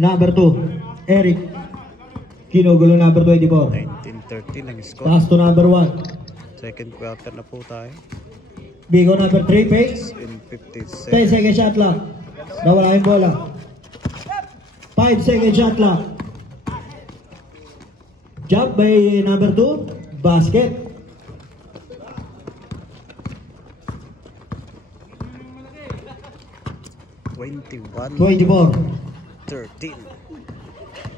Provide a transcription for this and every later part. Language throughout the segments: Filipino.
number 2, Eric. Kinugulo number 24. 19-13 ang score. Pass to number 1. Second quarter na po tayo. Bigo number 3, fakes. In 10 57. second shot clock. Nawala yung bola. 5 second shot clock. Jump by number 2. Basket. 21-13. 24.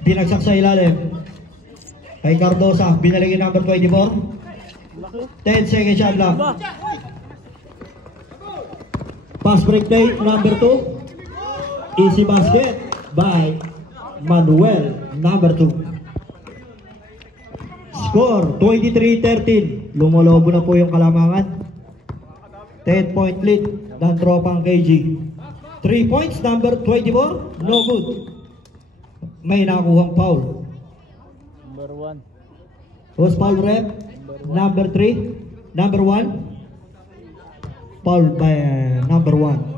Binagsak sa ilalim. Kay Cardosa. Binalik yung number 24. 10 second shot clock. Pass break play number 2. Easy basket by Manuel number 2. Score 23-13. Lumolobo na po yung kalamangan. 10-point lead ng tropang KG. 3 points number 24. No good. May nakuhang foul. Number 1. Who's foul rep? Number 3. Number 1. Foul by number 1.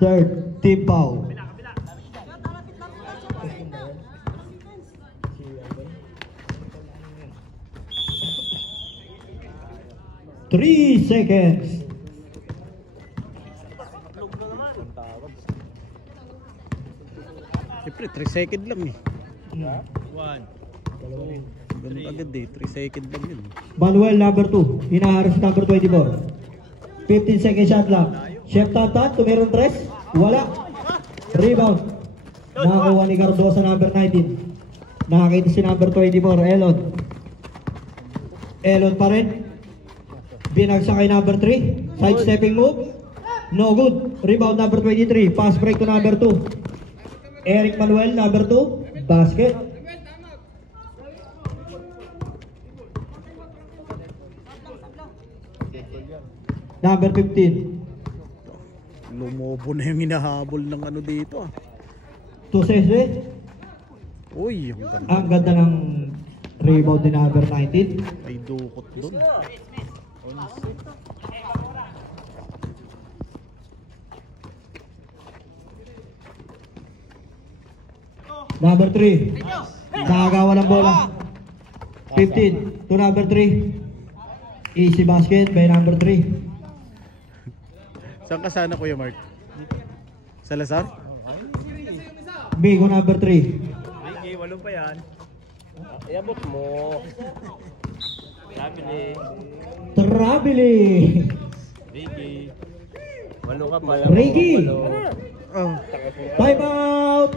Third team foul. Three seconds. Siyempre, 3 second lang eh. 1. Ganun agad eh, 3 second lang yun. Manuel number 2. Hinaharas number 24. 15 second shot lang. Chef Tantan, tumeron 3. Wala. Rebound. Nakakuha ni Cardosa number 19. Nakakita si number 24. Elon. Elon pa rin. Binagsak kay number 3. Side stepping move. No good. Rebound number 23. Pass break to number 2. Eric Manuel number 2. Basket. Number 15. Lumobo na yung hinahabol ng ano dito ah. Tusese. Uy, ang ganda. Ang ganda ng rebound ni number 19. May dukot doon. Number 3. Nakagawa ng bola. 15 to number 3. Easy basket by number 3. Saan ka sana Kuya Mark? Salazar? Bigo number 3. Ricky, 8 pa yan. Iabot mo. Trabili. Ricky. 8 ka pa. Ricky. Oh. Time out.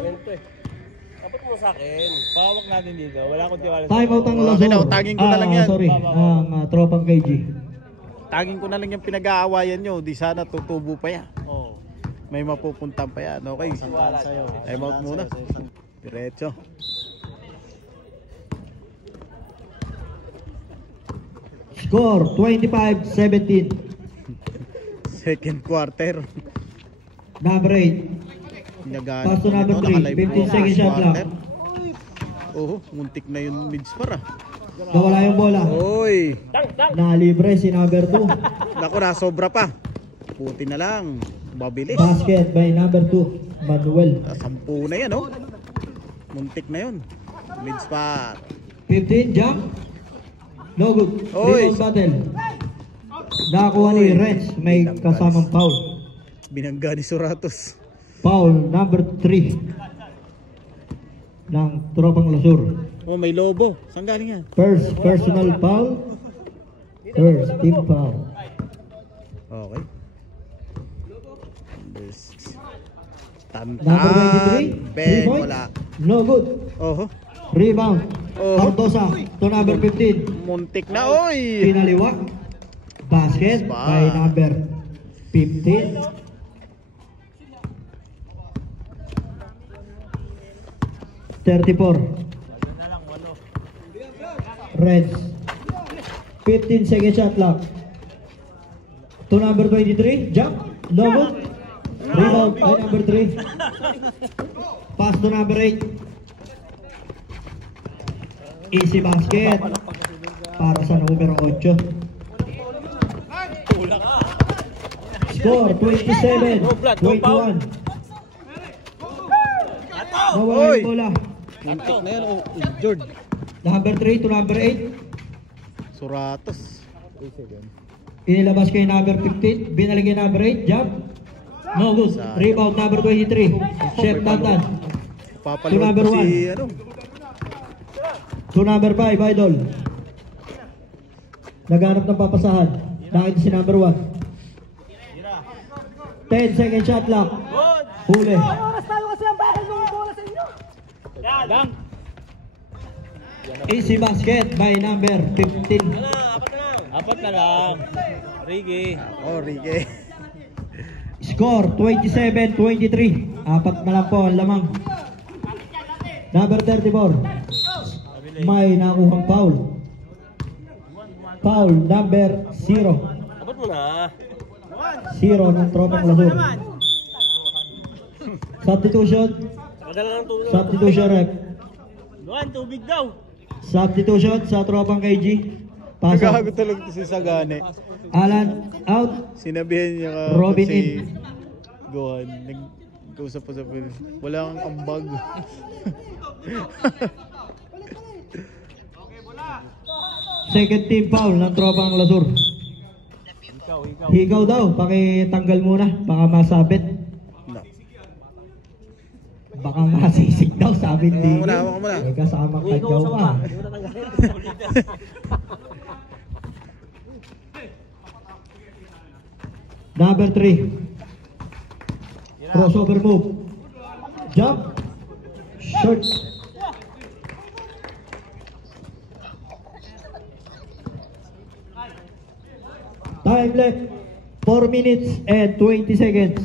Abot mo sa akin. Pawak natin dito. Wala akong tiwala sa Time out ang Okay Luzon. na, taging ko na lang yan. Sorry. Ang tropang KG. Taging ko na lang yung pinag-aawayan nyo. Di sana tutubo pa yan. Oo. May mapupuntan pa yan. Okay. Tiwala sa'yo. Time out muna. Diretso. Score 25-17. Second quarter. Number 8. Pass to number 3. 15 second shot lang. Oh, muntik na yung mids para. Nawala yung bola. Oy. Nalibre si number 2. Naku, nasobra pa. Puti na lang. Mabilis. Basket by number 2. Manuel. 10 na yan, oh. Muntik na yun. Mid spot. 15 jump. No good. Oy. Rebound battle. Nakakuha ni Renz. May kasamang foul. Binangga ni Suratos. Foul number 3 ng tropang Lasur. Oh, may lobo. Saan galing yan? First personal foul. First team foul. Okay. Tantan. Number 23. 3 Ben, points. wala. No good. Oh, Rebound. Oh. Cardosa to number 15. muntik na, oy. Pinaliwa. Basket by number 15. Reds. 15 second shot clock. To number 23. Jump. No good. Rebound by number 3. Pass to number 8. Easy basket para sa numero 8. Score 27-21. Nawala Oy! yung bola. Muntik na yan. Oh, injured. Number 3 to number 8. Suratos. Inilabas kay number 15. Binalik kay number 8. Jump. No good. Rebound number 23. Chef Tantan. Papalawag number pa si, one. ano. To number 5, Idol. Naghanap ng papasahan. Nakita si number 1. 10 second shot clock. Huli. Oras tayo kasi ang bakal ng bola sa inyo. Dang! Easy basket by number 15. Apat na lang. Ricky. Oh, Ricky. Score 27-23. Apat na lang po ang lamang. Number 34. May nakuhang foul. Foul number 0. Apat mo na. 0 ng tropang lasur. Substitution. Madala ng tulong. Substitution rep. Luan, tubig daw. Substitution sa tropang KG. Nagago Pasok. talaga si Sagane. Alan out. Sinabihan niya ka Robin si in. Gohan. Nag-usap pa sa pilis. Wala kang ambag. Second team foul ng tropang lasur. Higaw daw. Pakitanggal muna. Baka masabit. No. Baka masisig daw. Sabi ni Hawa ka muna. Eh, kasama kagaw pa. Number 3. Crossover move. Jump. Short. Time left. 4 minutes and 20 seconds.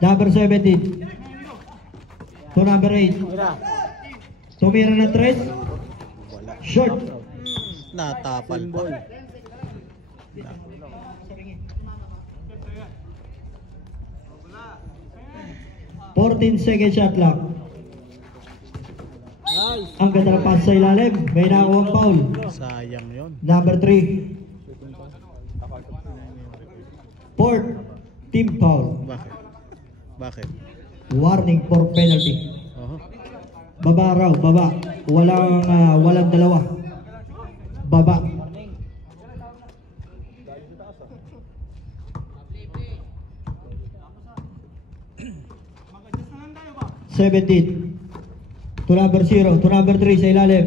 Number 17. To number 8. Tumira ng 3. Short. Natapal pa. 14 second shot clock. Ang ganda ng pass sa ilalim. May nakuha foul. Sayang yun. Number 3. Fourth team foul. Bakit? Bakit? Warning for penalty. Baba raw, baba. Walang dalawa. Baba. Seventeen. To number 0. To number 3 sa ilalim.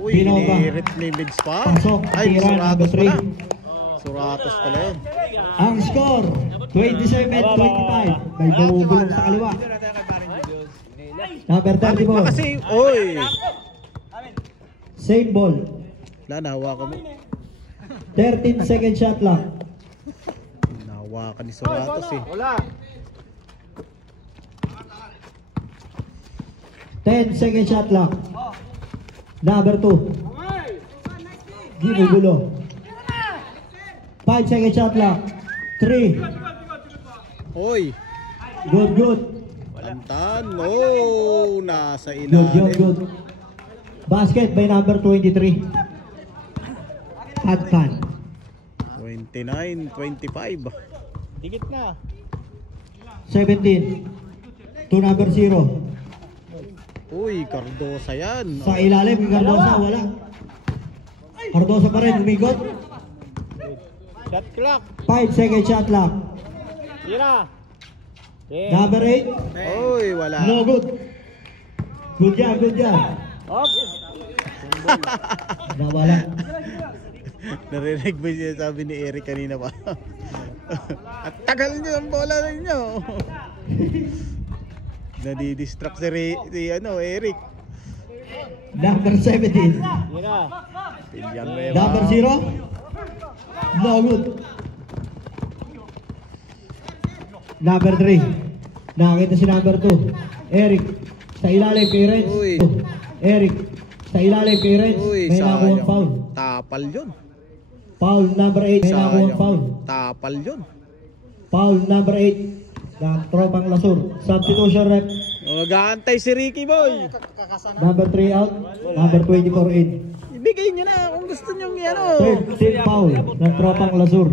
Uy, Binova. ni-limits pa. Pasok. Ay, Tira, number Suratos pala. 3. Suratos pala yun. Ang score 27-25. May bumubulong sa kaliwa. Number 34. Kasi, oy. Same ball. Wala, nahawakan mo. 13 second shot lang. Nahawakan ni Suratos eh. 10 second shot lang. Number 2. Ginugulo. 5 second shot lang. 3. Oy. Good, good. Walantan. Oh, nasa Good, good, ilalim. good. Basket by number 23. Advan. 29-25. Dikit na. 17. To number 0. Uy, Cardosa yan. Sa ilalim, Cardosa, wala. Cardosa pa rin, umigot. Shot clock. 5 second shot lang. Tira. Number 8. Uy, wala. No good. Good job, good job. Hop. Nawala. Narinig mo siya sabi ni Eric kanina pa. At tagal nyo ang bola ninyo. Nadidistract si Eric. Number 17. Tira. Villanueva. Number 0. No good. Number 3. Nakita si number 2. Eric. Sa ilalim kay Renz. Uy. Eric. Sa ilalim kay Renz. Uy, May nakuha sayang. foul. Tapal yun. Foul number 8. May nakuha Sayang. foul. Tapal yun. Foul number 8. Ng tropang lasur. Substitution rep. Mag-aantay si Ricky Boy. Number 3 out. Number 24 in. Ibigay nyo na kung gusto nyo ano. Third team foul ng tropang lasur.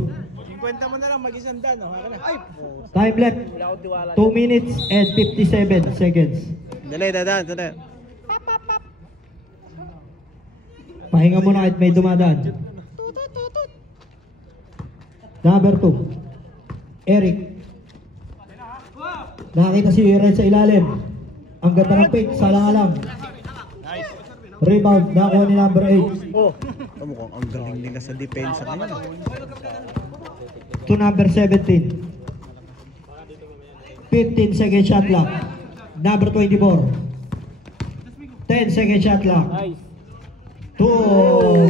Kwenta mo na lang, mag-isang dan. Oh. Haka na. Ay! Time left. Wala akong tiwala. 2 minutes and 57 seconds. Dali, dadan. Pahinga muna kahit may dumadaan. Number 2. Eric. Nakita si Red sa ilalim. Ang ganda ng pick, salang-alang. Rebound, nakuha ni number 8. Oh, mukhang ang galing nila sa depensa ngayon. To number 17. 15 second shot clock. Number 24. 10 second shot clock. Nice. To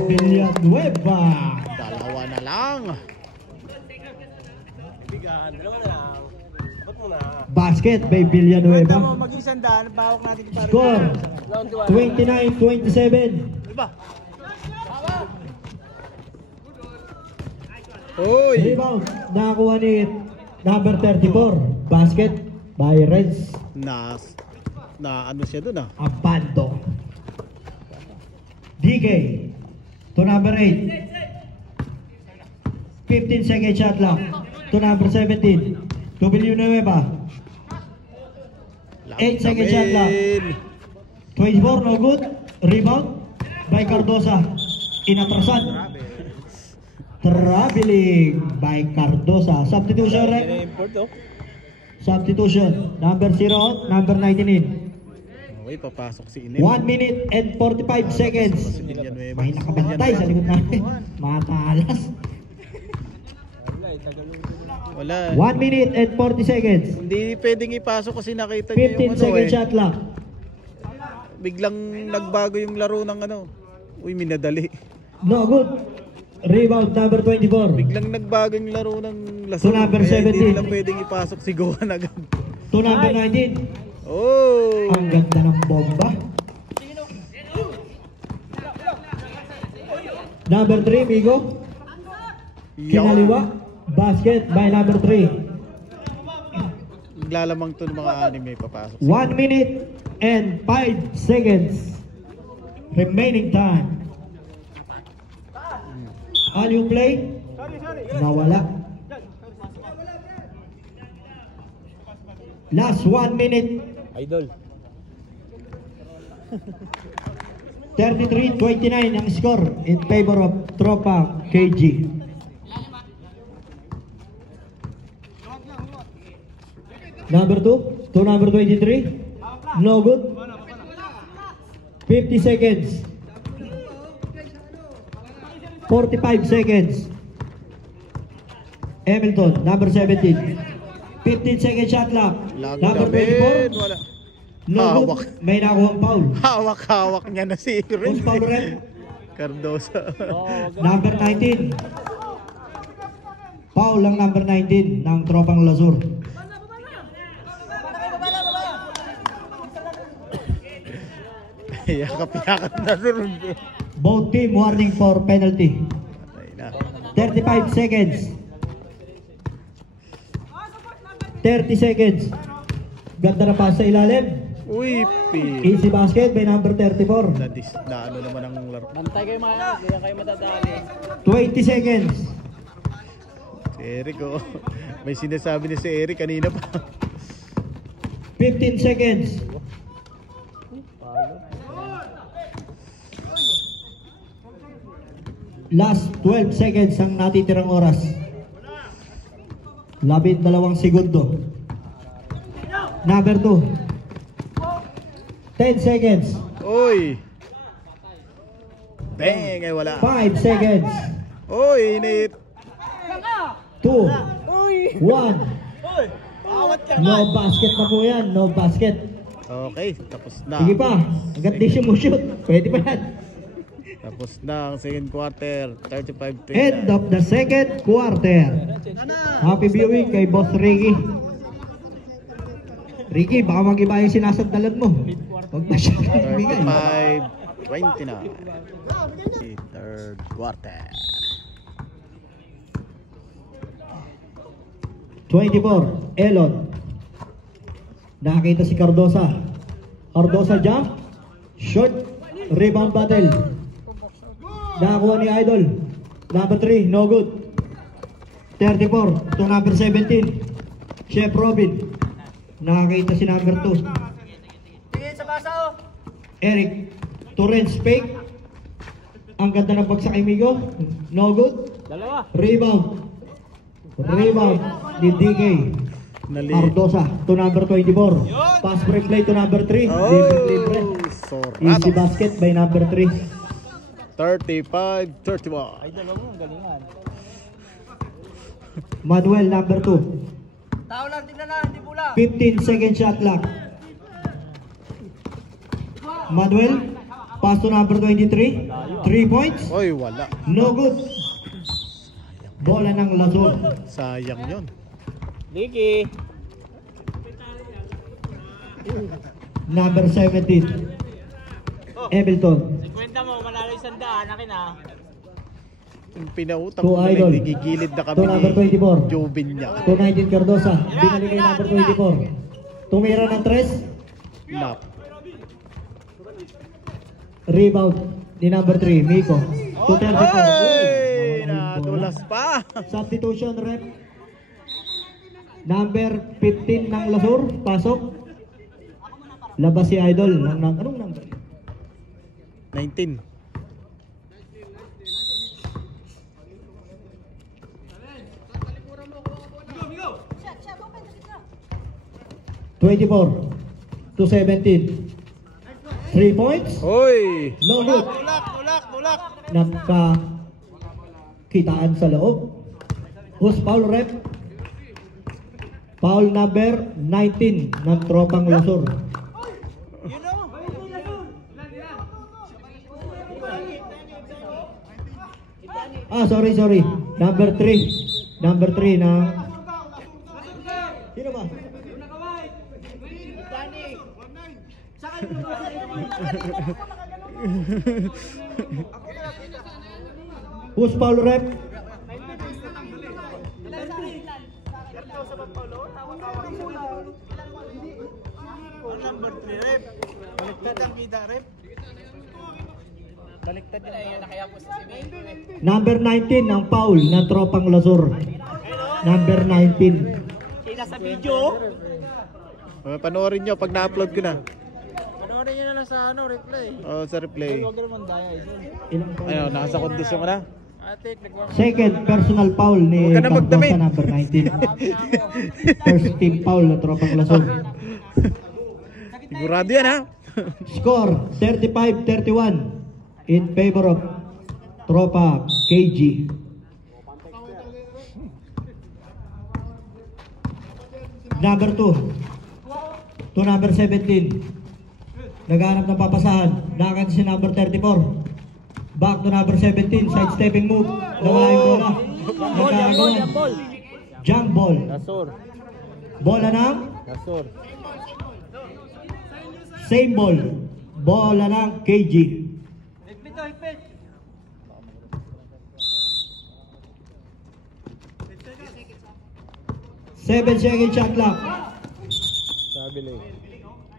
Villanueva. Dalawa na lang. Bigan. Dalawa na lang. Ba't mo na? Basket by Kwenta mo, Villanueva. mag-isang dan. Bawak natin para. Score Wala akong tiwala. 29-27. Diba? Hoy! Rebound, nakakuha ni number 34. Basket by Reds. Na ano siya dun ah. Abando. DK to number 8. 15 second shot lang. To number 17. To Villanueva. 8 second shot lang. 24 no good. Rebound by Cardosa. Inatrasan. Traveling by Cardosa. Substitution Hindi rep. na import oh. Substitution. Number 0, number 19 in. Okay, papasok si Inel. 1 minute and 45 seconds. May nakabantay sa likod namin. Matalas. Wala. 1 minute and 40 seconds. Hindi pwedeng ipasok kasi nakita niyo yung 15 second eh. shot lang. Biglang nagbago yung laro ng ano. Uy, minadali. No good. Rebound number 24. Biglang nagbago yung laro ng To number Kaya 17. Hindi nila pwedeng ipasok si Gohan agad. To number 19. Oh! Ang ganda ng bomba. Number 3, Migo. Kinaliwa. Basket by number 3. Naglalamang to ng mga anime papasok. 1 minute and 5 seconds. Remaining time. All you play? Nawala. Last 1 minute. Idol. 33-29 ang score in favor of Tropa KG. Number 2 to number 23. No good. 50 seconds. 45 seconds. Hamilton, number 17. 15 second shot clock. Number 24. Wala. No Hawak. good. May nakuha foul. Hawak-hawak niya na si Who's foul rep? Cardosa. Number 19. Foul ang number 19 ng Tropang Lazur. Yakap-yakap na sunod. Both team warning for penalty. Ay na. 35 seconds. 30 seconds. Ganda na pass sa ilalim. Uy, Easy basket by number 34. na ano naman ang laro. Bantay kayo mga. Hindi lang kayo matadali. 20 seconds. Si Eric oh. May sinasabi ni si Eric kanina pa. 15 seconds. Last 12 seconds ang natitirang oras. 12 segundo. Number 2. 10 seconds. Uy. Bang, ay wala. 5 seconds. Uy, init. 2. Uy! 1. Awat ka No basket na po yan. No basket. Okay, tapos na. Sige pa. Hanggat di siya mo shoot. Pwede pa yan. Tapos na ang second quarter. 35-20. End of the second quarter. Happy viewing kay Boss Ricky. Ricky, baka mag-iba yung sinasandalan mo. Huwag na siya bigay. 35-29. Third quarter. 24, Elon. Nakakita si Cardosa. Cardosa jump. Short. Rebound battle. Nakakuha ni Idol. Number 3, no good. 34 to number 17. Chef Robin. Nakakita si number 2. Tingin sa basa oh. Eric. Torrens fake. Ang ganda ng bagsak kay Migo. No good. Dalawa. Rebound. Rebound ni DK. Nali. Ardosa to number 24. Pass break play to number 3. Libre. Easy Sorato. basket by number 3. 35-31. Ay, dalawa mo. Galingan. Manuel number 2. Tao lang, tingnan na, hindi pula. 15 second shot clock. Manuel, pass to number 23. 3 points. Oy, wala. No good. Bola ng Lazur. Sayang yun. Diki. Number 17. Hamilton. Kwenta mo, manalo 100. Akin ah. Yung pinautang To ko na Idol. nagigilid na kami To number 24. Jobin niya. To 19 Cardosa. Binalik kay number 24. Tumira ng 3. Lap. Rebound ni number 3. Miko. To 34. Ay! Nadulas pa. Substitution rep. Number 15 ng Lazur. Pasok. Labas si Idol. Anong number? 19. (24 to 17). 3 points. Hoy! No good. Tulak. Nagkakitaan sa loob. Who's foul rep? Foul number 19 ng tropang Lazur. Sorry. Number 3. Number 3 na... Sino ba? Who's foul rep? Number 3 rep. Baliktad ang kita rep. Baliktad yun ay nakaya po sa CB. Number 19 ang foul ng tropang Lazur. Number 19. Kita sa video. Panoorin nyo pag na-upload ko na. Panoorin nyo na lang sa replay. Oh, sa replay. Huwag naman daya. Ilang foul? Ayun, nasa kondisyon ka na. Ate, nagwang. Second personal foul ni Huwag ka na magdamit. Cardosa, number 19. First team foul ng tropang Lazur. Sigurado yan ha. Score 35-31 in favor of Tropa KG. Number 2 to number 17. Naghanap ng papasahan. Nakakanta si number 34. Back to number 17. Side stepping move. Nawala yung bola. Nagkagawa. Jump ball. Nasur. Bola ng Nasur. same ball. Bola ng KG. Higpit. 7 second shot clock. Sabi lang.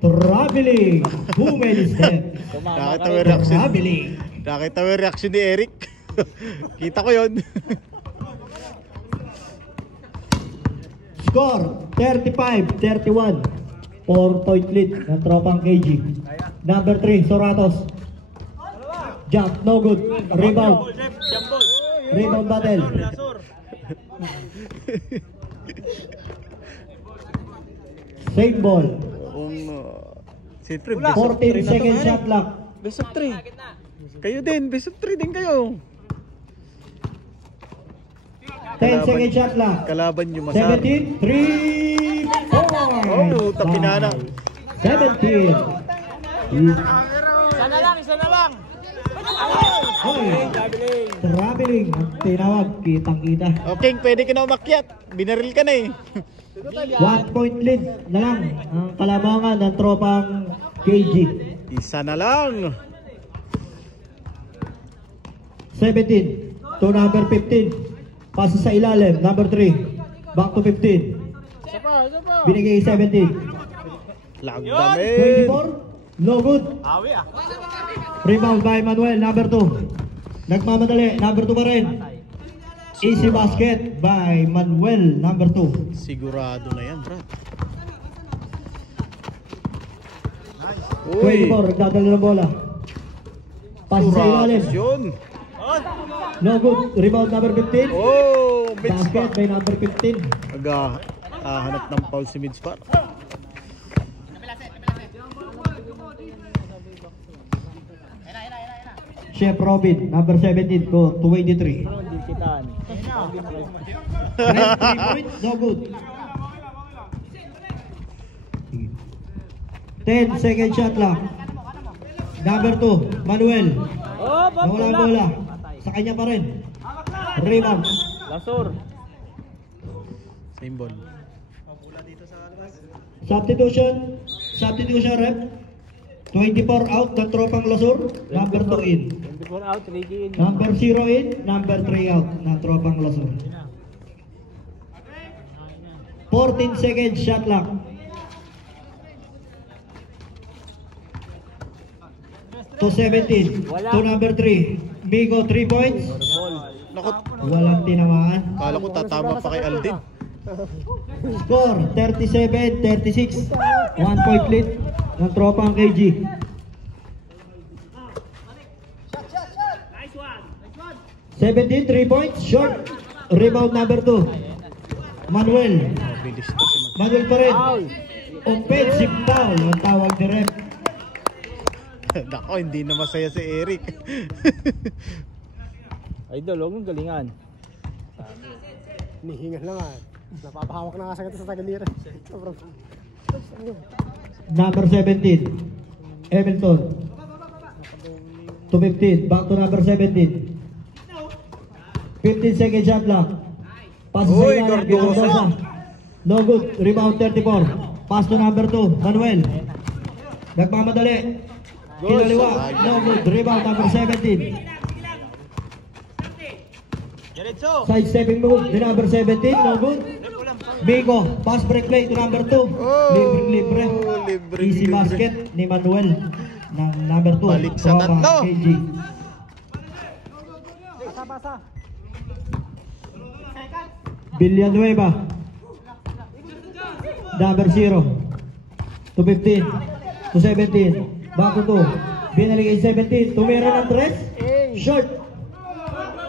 Traveling. Who made his step? Nakita mo yung reaction. Traveling. Nakita mo yung reaction ni Eric. Kita ko yun. Score 35-31. 4-point lead ng tropang KG. Number 3, Soratos. Jump, no good. Rebound. Jambol. Rebound battle. Nasur. Same ball. Siyempre, 14 second shot clock. best of 3. Kayo din, best of 3 din kayo. 10 second shot clock. Kalaban nyo masarap. 17, 3 points. Oh, tapinana. 17. Isa na lang. Hoy, traveling. Ang tinawag, kitang-kita. Okay, pwede ka na umakyat. Binaril ka na eh. 1 point lead na lang ang kalamangan ng tropang KG. Isa na lang. 17 to number 15. Pasa sa ilalim, number 3. Back to 15. Isa pa. Binigay 17. Lagdamin. 24. No good. Awi ah. Rebound by Manuel, number 2. Nagmamadali, number 2 pa rin. Easy basket by Manuel, number 2. Sigurado na yan, Brad. 24, nagdadala ng bola. Pass sa ilalim. Suratos yun. No good. Rebound number 15. Oh, Basket Midspar. by number 15. Hanap ng foul si Midspar. Chef Robin, number 17 to 23. Hindi kitaan. Red 3 points, no good. 10 second shot lang. Number 2, Manuel. Oh, Nawala ang bola. Sa kanya pa rin. Rebound. Lasur. Same ball. Substitution rep. 24 out ng tropang Lasur. Number 2 in. 24 out, Ricky in. Number 0 in. Number 3 out ng tropang Lasur. 14 second shot lang. To 17. Wala. To number 3. Migo 3 points. Naku, Walang tinamaan. kala ko tatama pa kay Aldin. Score 37-36. 1 point lead ng tropang KG. Nice one. 17 3 points short. Rebound number 2. Manuel. Mabilis na si Manuel pa rin. Offensive foul ang tawag ni ref. Nako, hindi na masaya si Eric. Idol, huwag mong galingan. Nihingal na nga. Napapahawak na nga sa sa tagalira. Number 17. Hamilton. To 15. Back to number 17. 15 second shot lang. Pass sa Uy, ilalim. Cardosa. Cardosa. No good. Rebound 34. Pass to number 2. Manuel. Nagmamadali. Kinaliwa. No good. Rebound number 17. Side stepping move. The number 17. No good. Migo. Pass break play to number 2. Libre. libre, Easy libre. basket ni Manuel ng number 2. Balik sa tatlo. KG. Villanueva. Number 0 to 15 to 17. Back to 2. Binalik kay 17. Tumira ng 3. Short.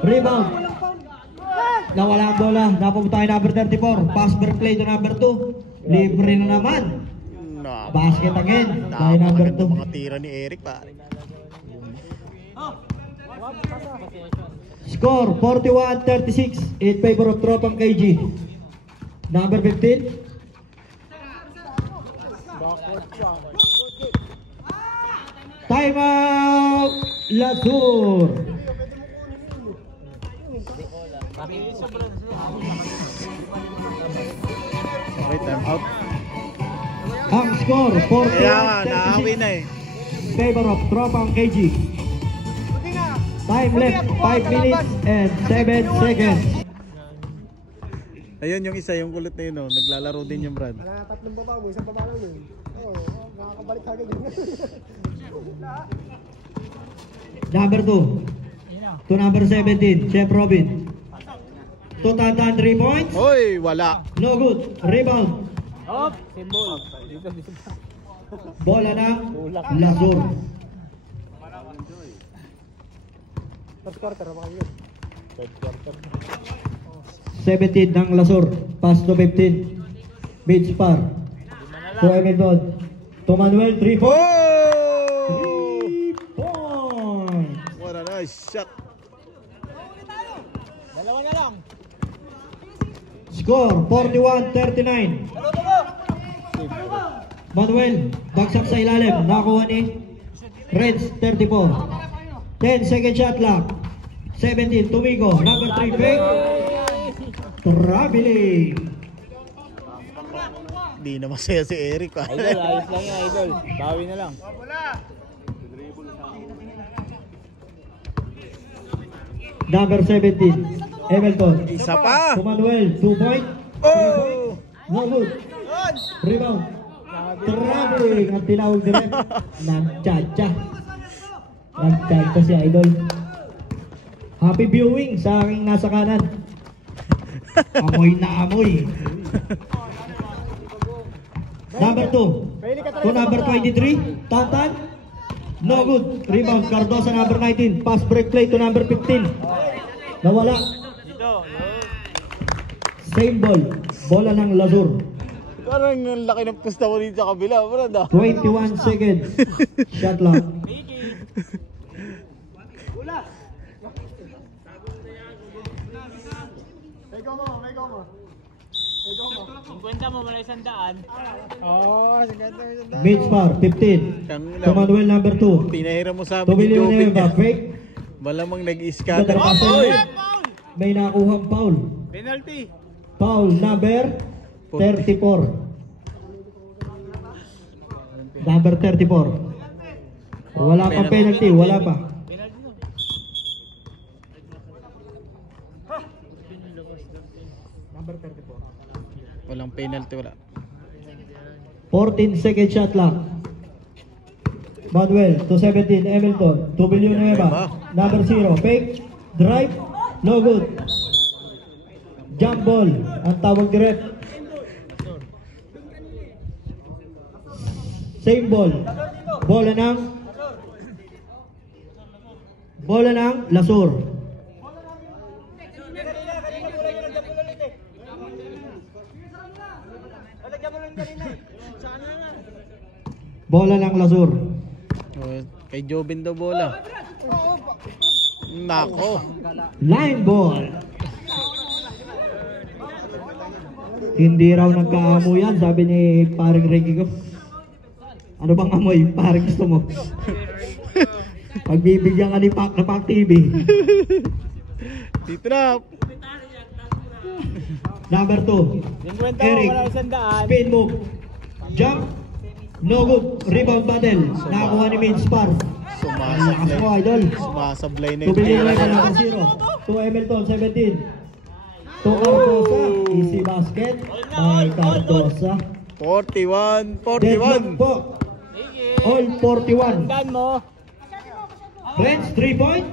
Rebound. Nawala ang bola. Napupunta kay number 34. Pass break play to number 2. Libre na naman. Basket again. By number 2. Mga tira ni Eric pa. Score 41-36 in favor of Tropang KG. Number 15. Time out! Lasur. Okay, time out. Ang score Ayan, naawi 41-36 na eh. favor of Tropang KG. Time left 5 minutes and 7 seconds. Ayun yung isa, yung kulit na yun, oh. Naglalaro din yung Brad. Wala tatlong baba mo, isang baba lang yun. Oo, nakakabalik agad yun. Number 2 to number 17, Chef Robin. To Tantan 3 points. Hoy, wala. No good. Rebound. Hop! Symbol. Dito. Bola ng Lasur. First quarter, baka yun. 17 ng Lasur. Pass to 15. Midspar. To Hamilton. To Manuel 3 points. Oh! 3 points. What a nice shot. Dalawa na lang. Score 41-39. Manuel, bagsak sa ilalim. Nakuha ni Reds 34. 10 second shot lang. 17, Tumigo. Number 3, fake. Traveling. Hindi na masaya si Eric pa. Idol, ayos lang yan, idol. Bawi na lang. Number 17, Hamilton. Isa pa. To Manuel, 2 point. Oh! No good. Rebound. Traveling. Ang tinawag din rin. Nagtsatsa. Nagtsatsa si Idol. Happy viewing sa aking nasa kanan. Amoy na amoy. Number 2 to number 23, Tantan. No good. Rebound, Cardosa number 19. Pass break play to number 15. Nawala. Same ball. Bola ng Lazur. Parang ang laki ng pusta ko dito sa kabila, brad ah. 21 seconds. Shot clock. Kwenta mo mula 100. Oo, siganda. Mid spar, 15. To Manuel number 2. Pinahira mo sa To amin ni Billy Jobin Nueva, niya. fake. Malamang nag-i-scatter. Ganda Oy! May nakuhang foul. Penalty. Foul number 34. Number 34. Wala pa penalty, wala pa. Walang penalty, wala. 14 second shot lang. Manuel to 17, Hamilton to Villanueva. Number 0, fake, drive, no good. Jump ball, ang tawag direct. Same ball. Bola ng Lasur. Bola ng Lasur. Oh, kay Jobin daw bola. Nako. Line ball. Hindi raw nagkaamo yan, sabi ni paring Ricky ko. Ano bang amoy? Paring gusto mo? Pagbibigyan ka ni Pac na Pac TV. Dito na. Number 2. Kwenta mo Eric. mula 100. Spin move. Jump. No good. Rebound battle. Nakakuha ni Main Spar. Ang lakas mo, idol. Sumasablay na To yung Villanueva pera. number 0. To Hamilton 17. To Cardosa. Easy basket. By Cardosa. 41, Deadlock 41. po. All 41. Dan mo. Friends, 3 point.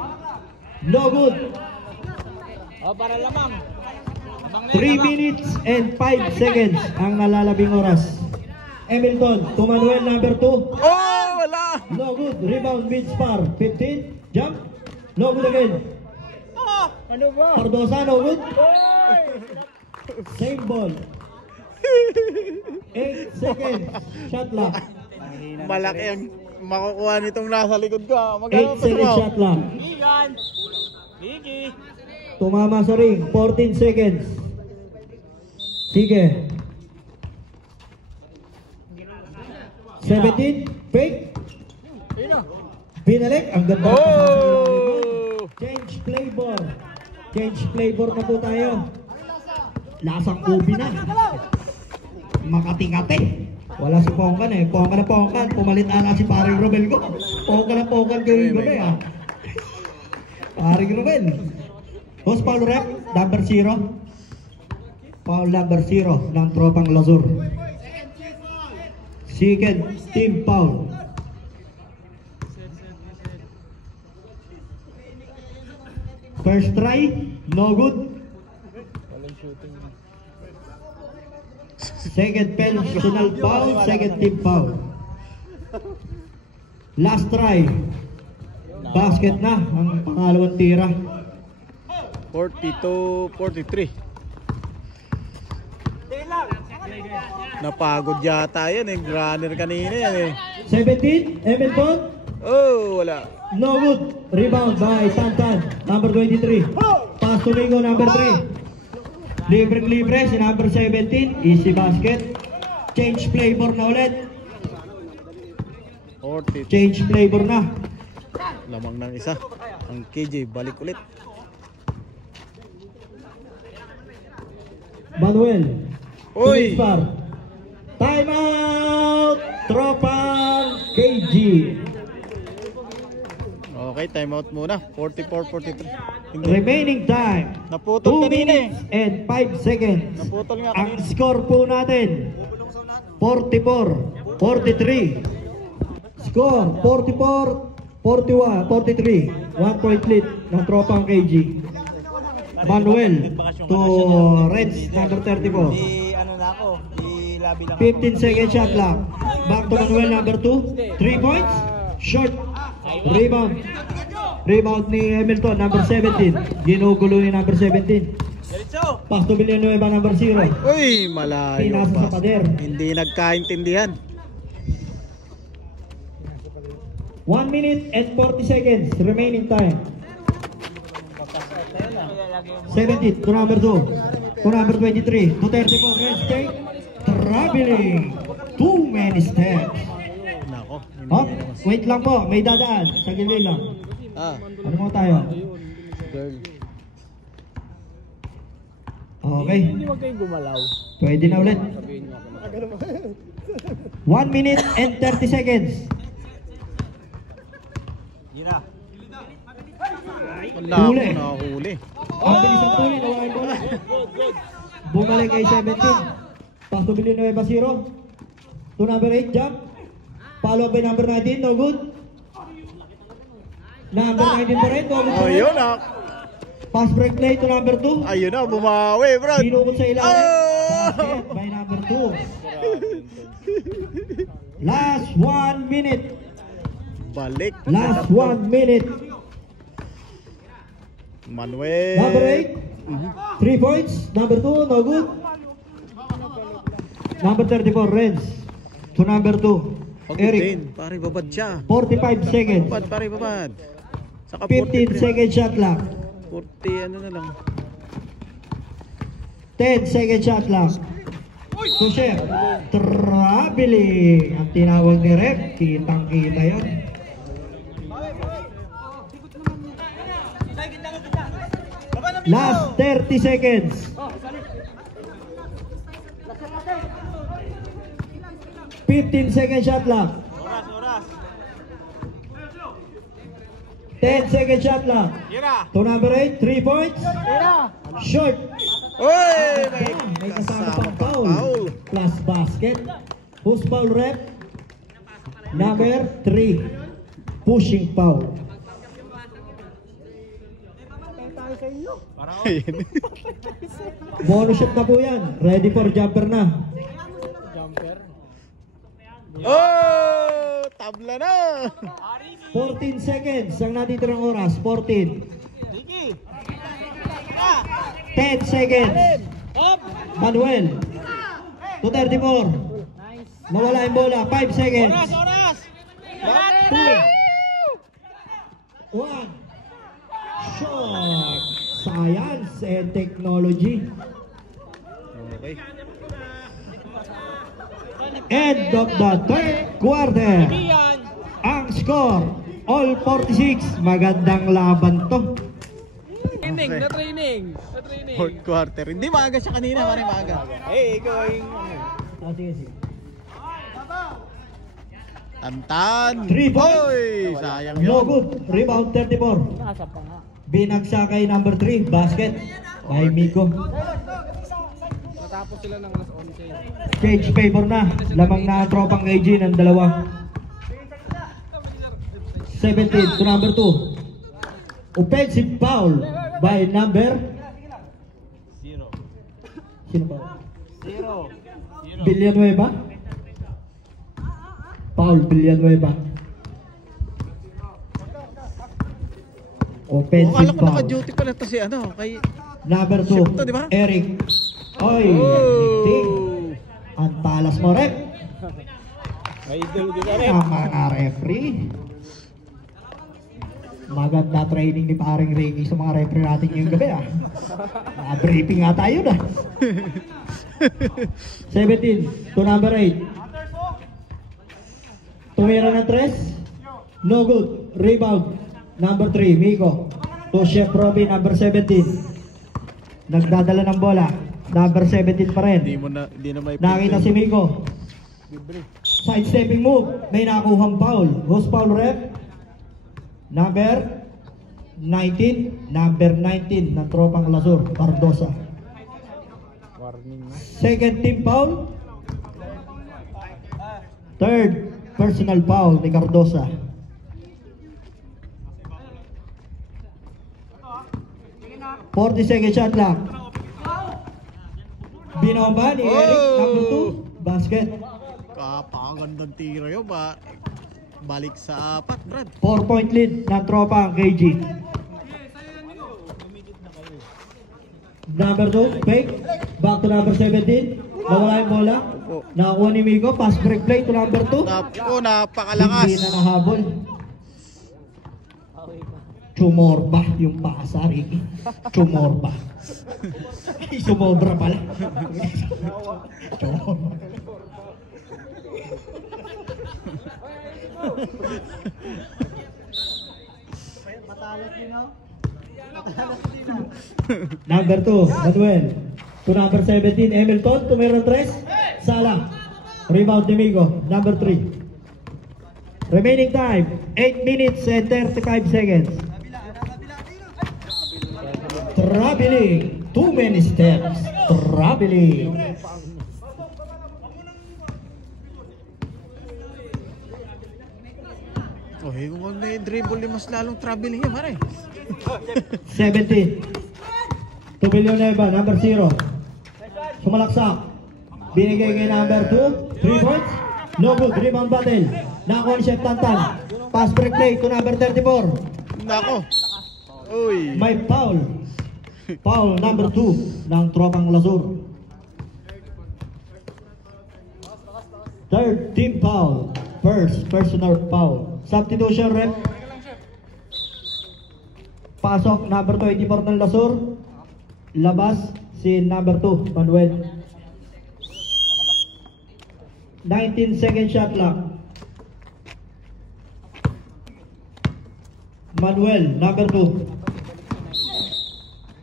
No good. O, para lamang. 3 minutes and 5 seconds ang nalalabing oras. Hamilton to Manuel number 2. Oh, wala. No good. Rebound mid spar. 15. Jump. No good again. Ano ba? Cardosa, no good. Same ball. 8 seconds. Shot lock. Malaki ang makukuha nitong nasa likod ko. 8 seconds shot lock. Bigan. Bigi. Tumama sa ring. 14 seconds. Sige. 17. Fake. Binalik. Ang ganda. Oh! Change flavor. Change flavor na po tayo. Lasang ubi na. Makati-kati. Wala si Pongkan eh. Pongkan na Pongkan. Pumalit ala si paring Robel ko. Pongkan na Pongkan kayo yung gabi ah. Paring Robel. Boss Paul Rep, number 0. Paul number 0 ng tropang Lazur. Second team foul. First try, no good. Second personal foul, second team foul. Last try. Basket na ang pangalawang tira. 42-43. Napagod yata yan eh. Runner kanina yan eh. 17, Hamilton. Oh, wala. No good. Rebound by Tantan, number 23. Pass to Mingo, number 3. Libre si number 17. Easy basket. Change flavor na ulit. 40. Change flavor na. Lamang ng isa. Ang KJ balik ulit. Manuel. Uy! Star. Time out. Tropang KG. Okay, timeout muna. 44-43. Hindi. Remaining time. 2 Naputol kanina eh. minutes and 5 seconds. Naputol nga Ang kanina. score po natin 44-43. Score 44-41, 43. 1 point lead ng tropang KG. Manuel to Reds number 34. Di ano na ako, di labi lang 15 second shot clock. Back to Manuel number 2. 3 points. Short. Rebound. Rebound ni Hamilton number 17. Ginugulo ni number 17. Diretso! Pass to Villanueva number 0. Uy, malayo Pinasa sa pa. pader. Hindi nagkaintindihan. 1 minute and 40 seconds remaining time. 17 to number 2. To number 23. To 34. Red State. Traveling. Too many steps. Nako. Oh, wait lang po. May dadaan. Sa gilid lang. Ah, Ano mo tayo? girl. Okay. Hindi wag kayong gumalaw. Pwede na ulit. 1 minute and 30 seconds. Gira. Wala ako Huli. nakahuli. Ang bilis ang tuli. Nawala yung bola. Bumalik kay 17. Pass to Villanueva 0. To number 8. Jump. Follow by number 19. No good. Number 19 pa rin. No good pa rin. Ayun na. Pass break play to number 2. Ayun na, bumawi, bro. Pinukot sa ilalim. Oh! Basket by number 2. Last 1 minute. Balik. Last 1 minute. Manuel. Number 8. 3 points. Number 2. No good. Number 34. Reds. To number 2. Pagod Eric. din. Pare, babad siya. 45 seconds. Babad, pare, babad. Saka 15 second shot clock. 40, ano na lang. 10 second shot clock. To Chef. Traveling. Ang tinawag ni Rep. Kitang kita yan. Last 30 seconds. 15 second shot clock. 10 second shot clock. Gira! To number 8, 3 points. Short. Uy! May kasama pang foul. Plus basket. Who's foul rep? Number 3. Pushing foul. Ayun. Bonus shot na po yan. Ready for jumper na. Oh! Tabla na! 14 seconds ang natitirang oras. 14. 10 seconds. Manuel. To 34. Mawala yung bola. 5 seconds. Oras! 2. 1. Shot. Science and technology. Okay. End of the third quarter. Ang score, all 46. Magandang laban to. Training, Okay. na training. Na training. Fourth quarter. Hindi maaga siya kanina, pare, maaga. Eh, ikaw yung... Oh, sige, sige. Tantan! 3 points. Hoy! Sayang No yun. good. Rebound 34. Binagsa kay number 3. Basket. Kay Miko. Natapos sila ng alas 11. Change favor na. Lamang na ang tropang AG ng dalawa. 17 to number 2. Offensive foul by number 0. sino ba? 0. Villanueva. Foul Villanueva. Oh, Offensive akala ko foul. naka-duty pala to si ano, kay... Number 2. Shift to, di ba? Eric. Oy, tig. Ang talas mo, rep. May idol din ka rin. Ang mga referee. Maganda training ni paring Ricky sa mga referee natin ngayong gabi ah. Briefing nga tayo na. 17 to number 8. Tumira ng 3. No good. Rebound. Number 3, Miko. To Chef Robby, number 17. Nagdadala ng bola. Number 17 pa rin. Hindi na may... Nakita si Miko. Sidestepping move. May nakuhang foul. Who's foul rep? Number 19. Number 19 ng tropang Lasur. Cardosa. Warning na. Second team foul. Third personal foul ni Cardosa. 40 second shot lang. Binomba ni Eric, number 2, basket. Kapakagandang tiro yun ba? Balik sa 4, Brad. 4-point lead ng tropa ang KG. Number 2, fake. Back to number 17. Nawala yung bola. Nakakuha ni Miko. Pass break play to number 2. Napakalakas. Hindi na nahabol. Chumorba yung pasa, Ricky. Chumorba. Sumobra pala. Chumorba. Number 2, Manuel. To number 17, Hamilton. Tumira 3. Sala. Rebound ni Migo. Number 3. Remaining time, 8 minutes and 35 seconds. Traveling. Too many steps. Traveling. Oh, kung huwag na yung dribble, mas lalong traveling yun, pare. 17. To Villanueva, number 0. Sumalaksak. Binigay kay number 2. 3 points. No good. Rebound battle. Nakakuha ni Chef Tantan. Pass break play to number 34. Nako. Uy. May foul. Foul number 2 ng tropang Lasur. Third team foul. First personal foul. Substitution rep. Pasok number 24 ng Lasur. Labas si number 2, Manuel. 19 second shot lang. Manuel, number 2.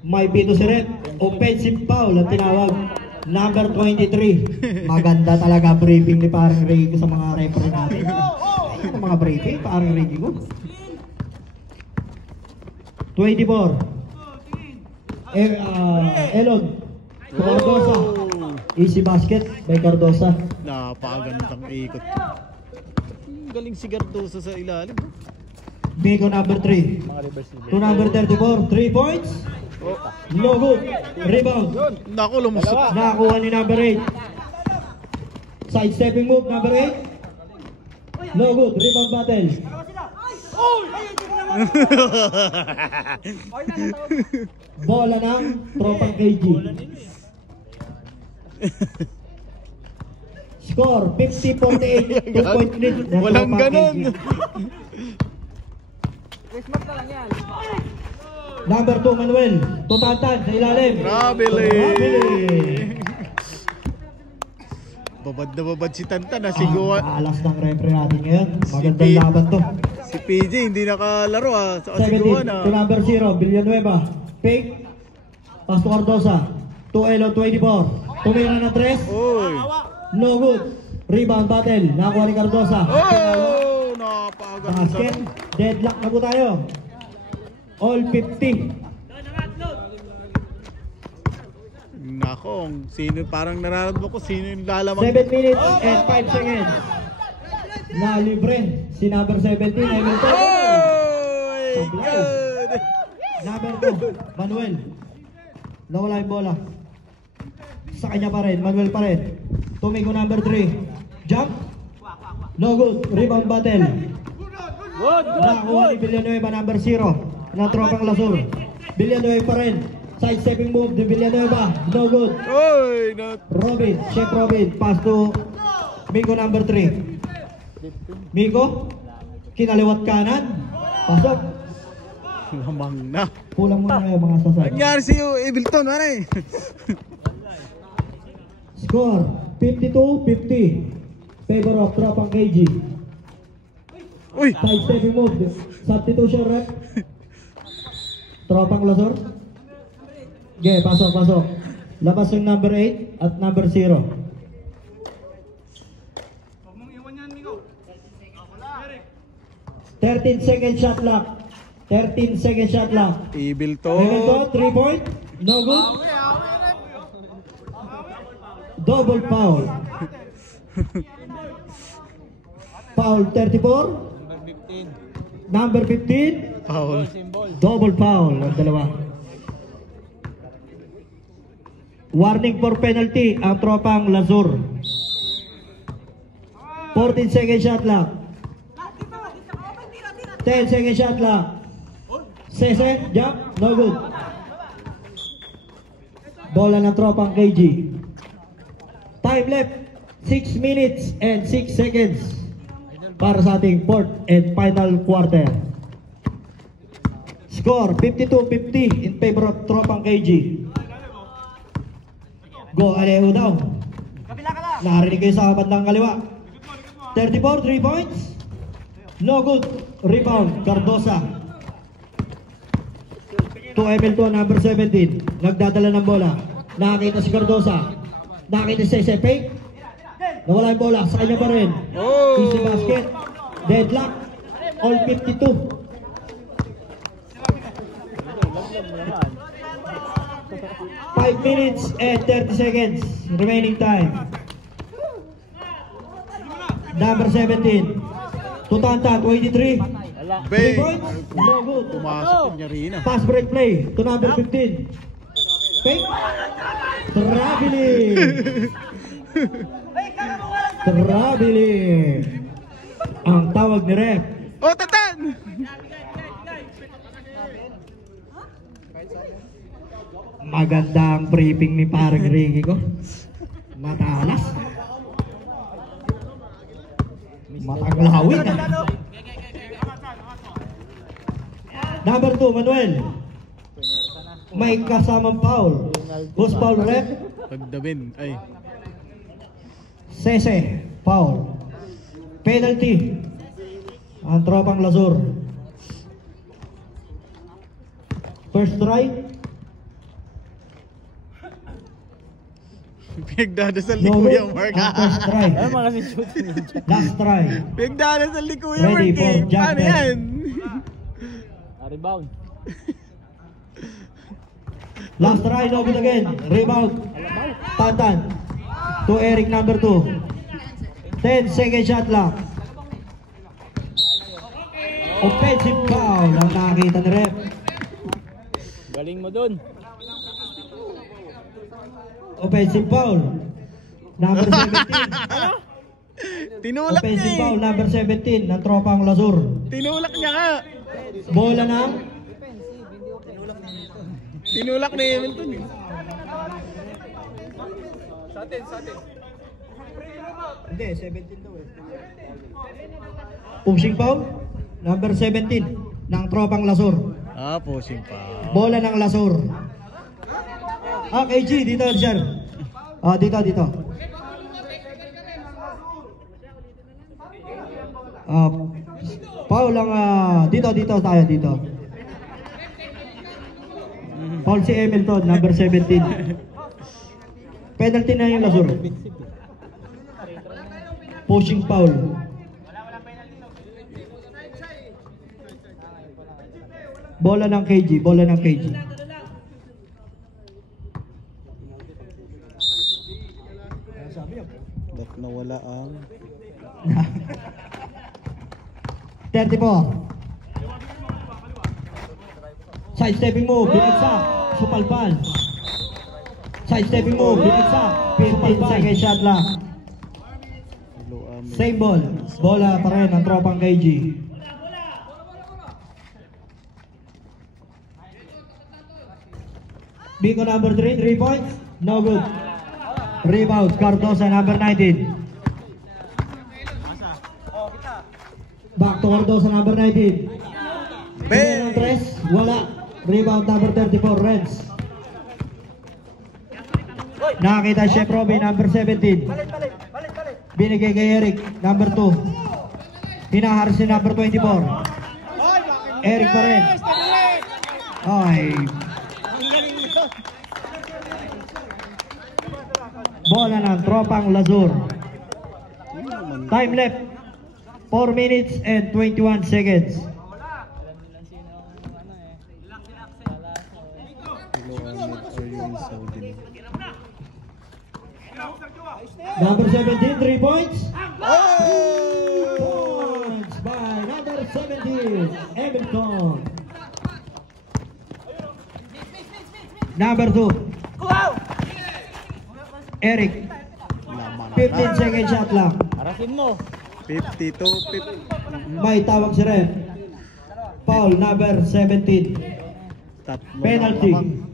May pito si Rep. Offensive foul ang tinawag. Number 23. Maganda talaga briefing ni parang Ricky sa mga referee natin. Ano mga briefing? Parang Ricky mo. 24. Elon. Cardosa. Easy basket by Cardosa. Napakagandang ikot. Galing si Cardosa sa ilalim. Miko number 3. To number 34. 3 points. No good. Rebound. Naku, lumusok. Nakakuha ni number 8. Side stepping move number 8. No good. Rebound battle. Bola ng tropang KG. Score 50-48. 2-point lead ng Walang tropang ganon. KG. Number 2, Manuel. Tutantan sa ilalim. Traveling. Babad na babad si Tantan. Nasiguan. Alas ng referee natin ngayon. Magandang laban to. Si PJ hindi nakalaro sa 17 kasiguan. to number 0, Villanueva. Fake. Pass to Cardosa. To Elo 24. Tumira ng 3. Uy. No good. Rebound battle. Nakakuha ni Cardosa. Oh! Napakaganda. Basket. Deadlock na po tayo. All 50. Nako, sino parang nararamdaman ko sino yung lalamang. 7 minutes and 5 seconds. Na libre si number 17, Hamilton. Oy! Sablay. Good! Number 2, Manuel. Nawala yung bola. Sa kanya pa rin, Manuel pa rin. Tumigo number 3. Jump. No good. Rebound battle. Nakakuha ni Villanueva number 0 na tropang Lasur. Villanueva pa rin. Side stepping move ni Villanueva. No good. Oy! Robin, Chef Robin. Pass to Miko number 3. Miko, kinaliwat kanan. Pasok. Lamang na. Pulang muna kayo mga sasad. Nangyari si Ableton, pare. Score 52-50. Favor of tropang KG. Uy! Side stepping move. Substitution rep. Tropang Lasur. Okay, pasok. Labas yung number 8 at number 0. Huwag mong iwan yan, Miko. 13 second shot lock. 13 second shot lock. Ableton. Hamilton, 3 point. No good. Double foul. Foul 34. Number 15. Foul. Double foul ang dalawa. Warning for penalty ang tropang Lazur. 14 second shot clock. 10 second shot clock. Sese, jump, no good. Bola ng tropang KG. Time left, 6 minutes and 6 seconds para sa ating fourth and final quarter. Score 52-50 in favor of tropang KG. Go Alejo daw. Narinig kayo sa bandang kaliwa. 34, 3 points. No good. Rebound, Cardosa. To Hamilton, number 17. Nagdadala ng bola. Nakakita si Cardosa. Nakakita si Sese. Fake. Nawala yung bola. Sa kanya pa rin. Easy basket. Deadlock. All 52. 5 minutes and 30 seconds remaining time. Number 17 Tutanta 23. 3 points, no good. Pumasok niya rin ah. Pass break play to number 15. Fake. Traveling. Traveling ang tawag ni ref. Oh, tatan! Magandang briefing ni parang Ricky ko. Matalas. Matang lawin. Number 2, Manuel. May kasamang foul. Who's foul, ref? Pagdabin. Ay. Sese, foul. Penalty. Ang tropang Lazur. First try. Pinagdadasal ni No Kuya good. Mark. Ang first try. Ano mga kasi shooting dyan? Last try. Pinagdadasal ni Kuya Ready Mark for eh. jump Paano test. yan? Rebound. Last try, no good again. Rebound. Tantan. To Eric, number 2. 10 second shot lang. Offensive foul ang nakita ni ref. Galing mo dun. Offensive foul. Number 17. Tinulak niya Offensive eh. foul, number 17 ng tropang Lazur. Tinulak niya nga. Bola ng Tinulak ni Hamilton eh. Hindi, 17 daw eh. Pushing foul, number 17 ng tropang Lazur. Ah, pushing pa. Bola ng Lazur. Ah, KG, dito, sir. Ah, dito. Foul lang, dito tayo, dito. Foul si Hamilton, number 17. Penalty na yung Lazur. Pushing foul. Bola ng KG. Ba't nawala ang... 34. Side stepping move, binagsak, supalpal. Side stepping move, binagsak, 15 second shot lang. Same ball. Bola pa rin ang tropang KG. Biko number 3, 3 points. No good. Rebound, Cardosa number 19. Back to Cardosa number 19. Bola ng tres, wala. Rebound number 34, Reds. Nakakita Chef Robby, number 17. Binigay kay Eric, number 2. Hinaharas si number 24. Eric pa rin. Ay. Bola ng tropang Lazur. Time left, 4 minutes and 21 seconds. Number 17, 3 points. Points by number 17, Hamilton. Number 2. Eric. Laman 15 second shot lang. Arasin mo. 52, 50. May tawag si ref. Foul number 17. Tatlo Penalty. na naman.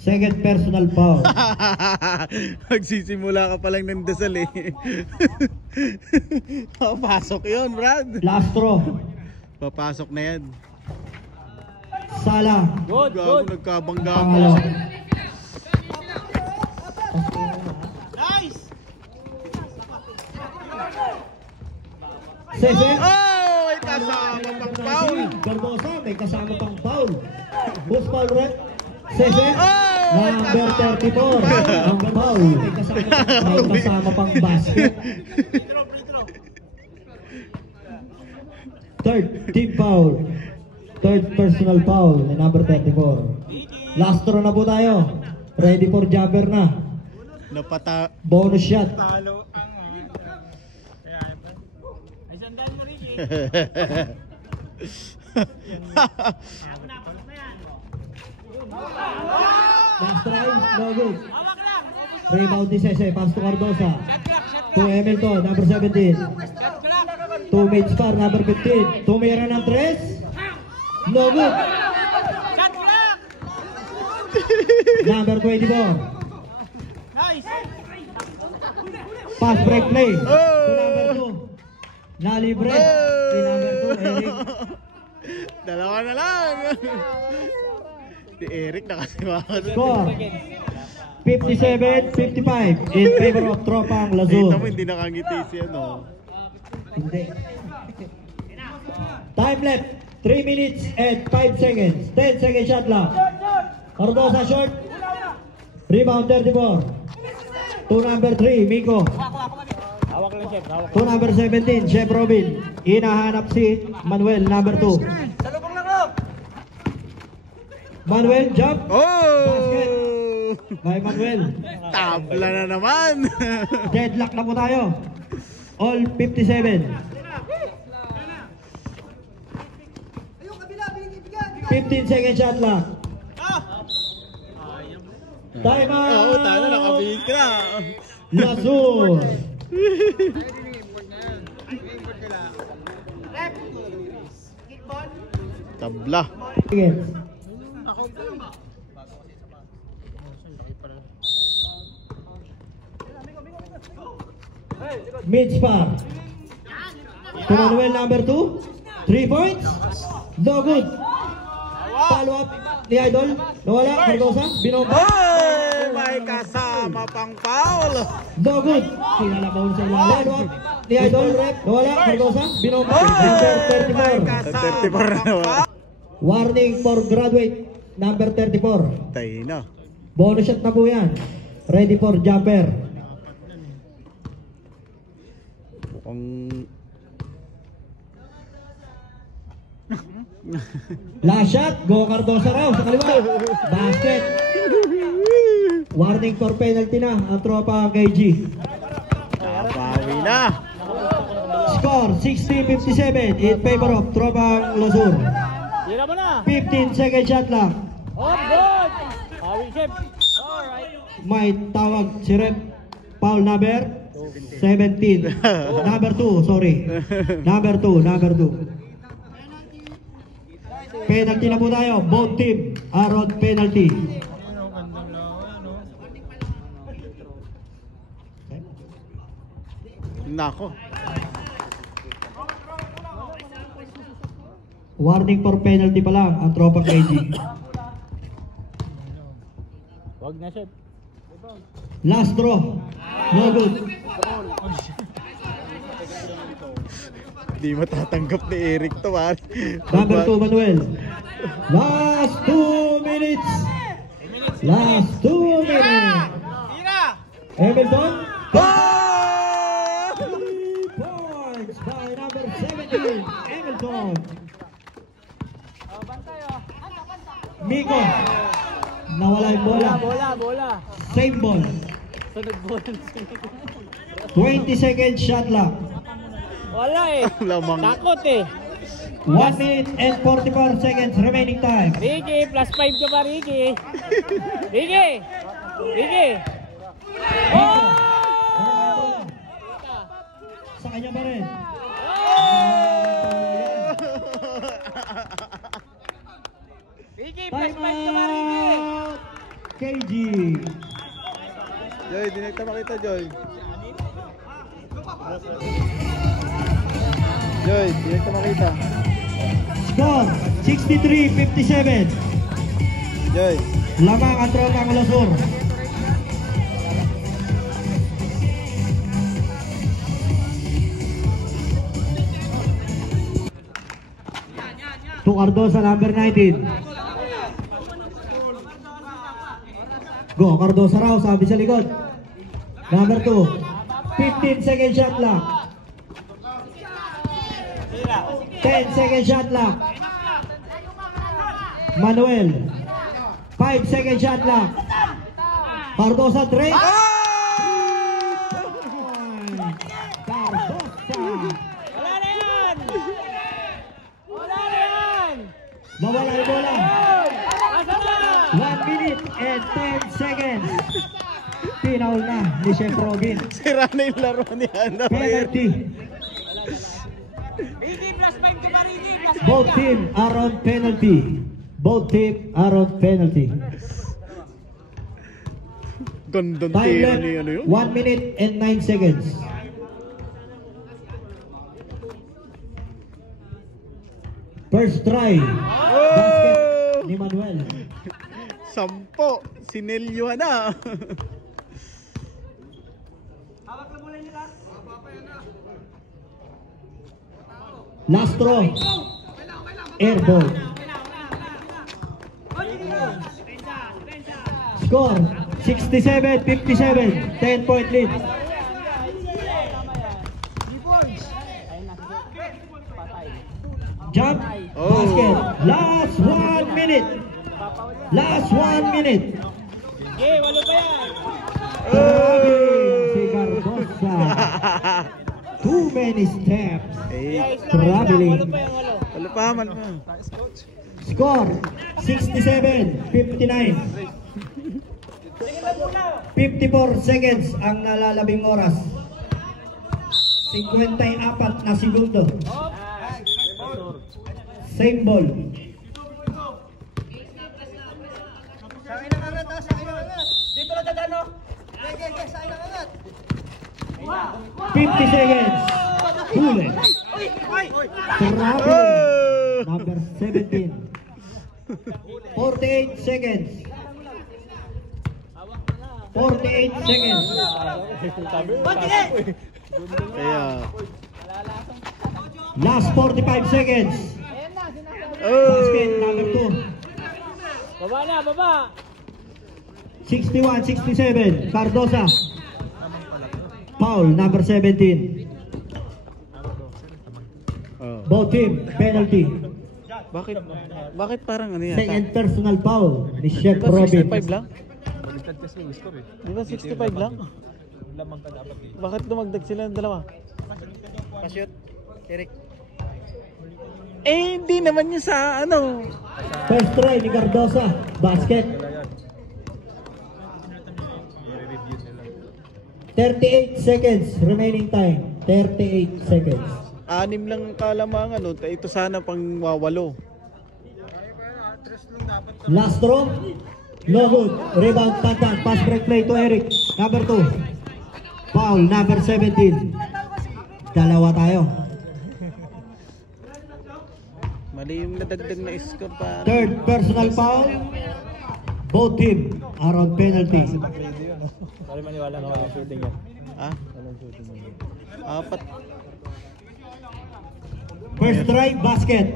Second personal foul. Magsisimula ka pa lang ng dasal eh. Papasok yun, Brad. Last throw. Papasok na yan. Sala. Good, Gago, good. nagkabangga Pangalawa. pa. Sese. Oh! May kasama pang foul. Gardosa, may kasama pang foul. Who's foul ref? Sese. Oh! Number 34. Ang foul. May kasama pang basket. Third team foul. Third personal foul ni number 34. Last throw na po tayo. Ready for jumper na. Napata... Bonus shot. Talo ang... Ay, sandal mo, Ricky. Last try, no good. Rebound ni Sese, pass to Cardosa. To Hamilton, number 17. To Midspar, number 15. Tumira ng 3. No good. Number 24. Pass break play. To number 2. Nalibre. Si number 2, Eric. Dalawa na lang. Si Eric nakasimangan. Score. 57-55 in favor of Tropang Lazur. Kita mo hindi nakangiti siya, no? Hindi. Time left, 3 minutes and 5 seconds. 10 second shot lang. Cardosa short. Rebound 34. To number 3, Miko. Hawak lang, chef. Hawak. To number 17, Chef Robin. Hinahanap si Manuel, number 2. Manuel, jump. Basket. Oh! By Manuel. Tabla na naman. Deadlock na po tayo. All 57. 15 second shot lang. Time out! Oo, tayo nakabihig ka. Lazur. Tabla. Again. Midspar. To Manuel, number 2. 3 points. No good. Follow up ni Idol. Nawala. Cardosa. Binomba. Oh! May kasama pang foul. No good. Kinalabaw sa ilalim. Follow up ni Idol. Nawala. Cardosa. Binomba. Number May 34. kasama pang foul. Warning for graduate. Number 34. Tayo na. Bonus shot na po yan. Ready for jumper. Mukhang... Last shot. Go Cardosa raw sa kaliwa. Basket. Warning for penalty na ang tropa KG. Nabawi na. Score 60-57 in favor of Tropang Lazur. Tira mo na. 15 second shot lang. Oh, good. Hawi, chef. Alright. May tawag si Rep. Foul number 17. Number 2, sorry. Number 2. Penalty na po tayo. Both team are on penalty. Nako. Warning for penalty pa lang ang Tropang KG. Wag na, chef. Last draw. No good. Di matatanggap ni Eric to, ha? Number 2, Manuel. Last 2 minutes. Last 2 minutes. Hamilton. Oh! 3 points by number 17, Hamilton. Miko. Nawala yung bola. Bola. Same ball. Sunod bola. 20 second shot lang. Wala eh. Lamang. Takot eh. 1 minute and 44 seconds remaining time. Ricky, plus 5 ka pa, Ricky. Ricky! Ricky! Oh! Sa kanya pa rin. Ricky, plus 5 ka pa, Ricky. KG. Joy, dinekta makita, Joy. Joy, dinekta makita. Score 63-57. Joy. Lamang ang Trotang Lasur. To Cardosa, number 19. Go, Cardosa raw, sabi sa likod. Number 2. 15 second shot lang. 10 second shot lang. Manuel. 5 second shot lang. Cardosa 3. Cardosa. Wala na yan! Wala na yan! Nawala yung bola. Asa na? 1 minute and 10 seconds. Pinaul na ni Chef Robin. Sira na yung laro ni Ana. Penalty. Ricky, plus 5 ka pa, Ricky. Plus 5 Both ka. team are on penalty. Both team are on penalty. Gandang Time tira left, ni ano yun? 1 minute and 9 seconds. First try. Basket ni Manuel. 10. Sinelyo na. Last throw. Airball. Score 67-57. 10-point lead. Jump. Oh. Basket. Last 1 minute. Last 1 minute. Okay, walo pa yan. Traveling si Cardosa. Too many steps. Eh, Traveling. Walo pa yan, walo. wala pa man pa. Score 67-59. 54 seconds ang nalalabing oras. 54 na segundo. Same ball. 50 seconds. Huli. Traveling. Number 17. 48 seconds. 48 seconds. Kaya. Last 45 seconds. Oh. Basket number 2. Baba na, baba. 61-67. Cardosa. Foul number 17. Oh. Both team penalty. Bakit parang ano yan? Second personal foul ni Chef Diba Robin. 65 lang? Diba 65 lang? Bakit dumagdag sila ng dalawa? Pashoot. Eric. Eh, hindi naman yun sa ano. First try ni Cardosa. Basket. 38 seconds remaining time. 38 seconds. 6 lang kalamangan, no? Ito sana pang wawalo. Last throw. No good. Rebound Tantan. Pass break play to Eric. Number 2. Foul number 17. Dalawa tayo. Mali yung nadagdag na score pa. Third personal foul. Both team are on penalty. Sorry, maniwala ka walang shooting yan. Ah? Walang shooting yan. 4. First try, basket.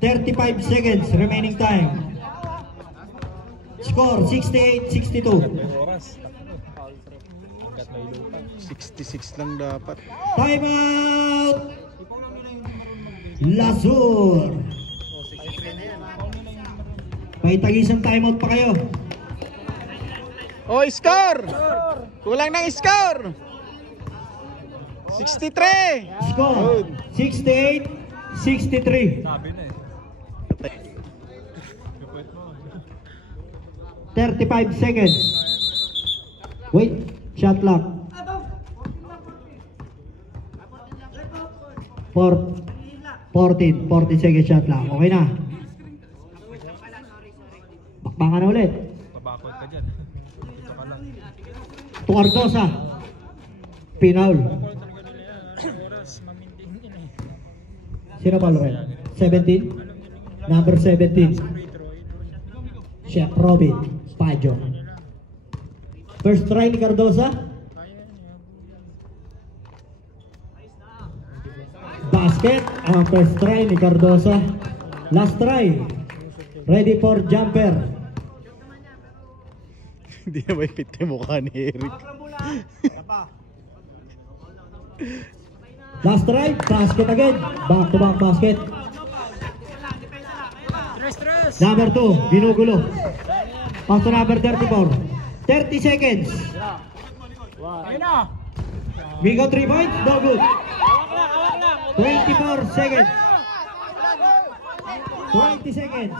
35 seconds remaining time. Score 68-62. Oras. 66 lang dapat. Time out. Lasur. May tagisang timeout pa kayo. Oh, score! Kulang ng score! 63! Score 63. Sabi na eh. 35 seconds. Wait, shot clock. 40 seconds shot clock. Okay na. Bakbakan na ulit. Pabakot ka dyan. Dito ka lang. To Cardosa. Pinaul. Sino pa rin? 17. Number 17. Chef Robin Pajo. First try ni Cardosa. Basket. Ang first try ni Cardosa. Last try. Ready for jumper. Hindi na may fit yung mukha ni Eric. Last try. Basket again. Back to back basket. Number 2. Ginugulo. Pass to number 34. 30 seconds. We got 3 points. No good. 24 seconds. 20 seconds.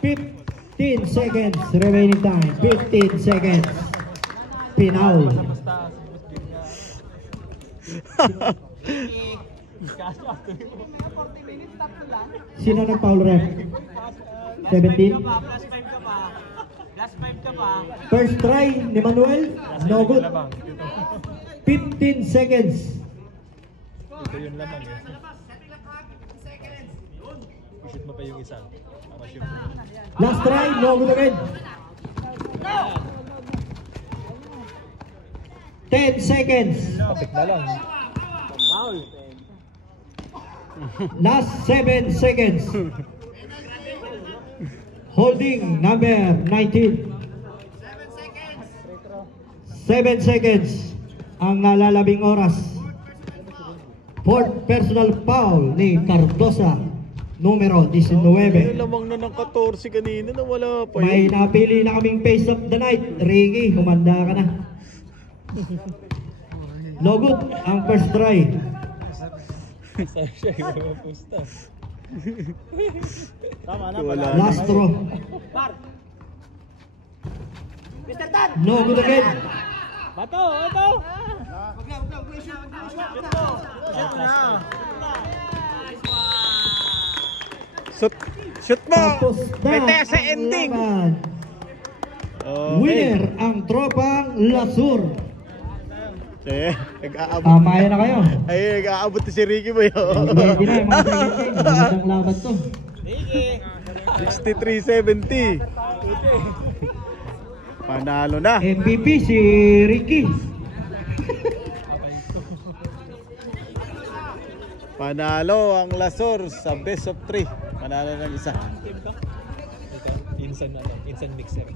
15 seconds remaining time. 15 seconds. Pinaul. Sino ng foul ref? 17. First try ni Manuel. No good. 15 seconds. Ito yung lamang eh. Shoot mo pa yung isa. Shoot mo. Last try. No good again. 10 seconds. Kapit na lang. Last 7 seconds. Holding number 19. 7 seconds ang nalalabing oras. Fourth personal foul ni Cardosa, numero 19. Lamang na ng 14 kanina na wala pa May yun. napili na kaming face of the night. Ricky, humanda ka na. No good ang first try. Sabi siya, iba yung pusta. Wala. Last throw. No good again. Shoot mo! Tapos na Pwede sa ang ending! laban. Okay. Winner ang tropang Lasur. Nag-aabot. Tamayan na kayo. Ay, nag-aabot si Ricky mo yun. Ready na yung mga second game. Magandang laban to. 63-70. Panalo na. MVP si Ricky. Panalo ang Lasur sa best of 3. Panalo ng isa. Instant mixer.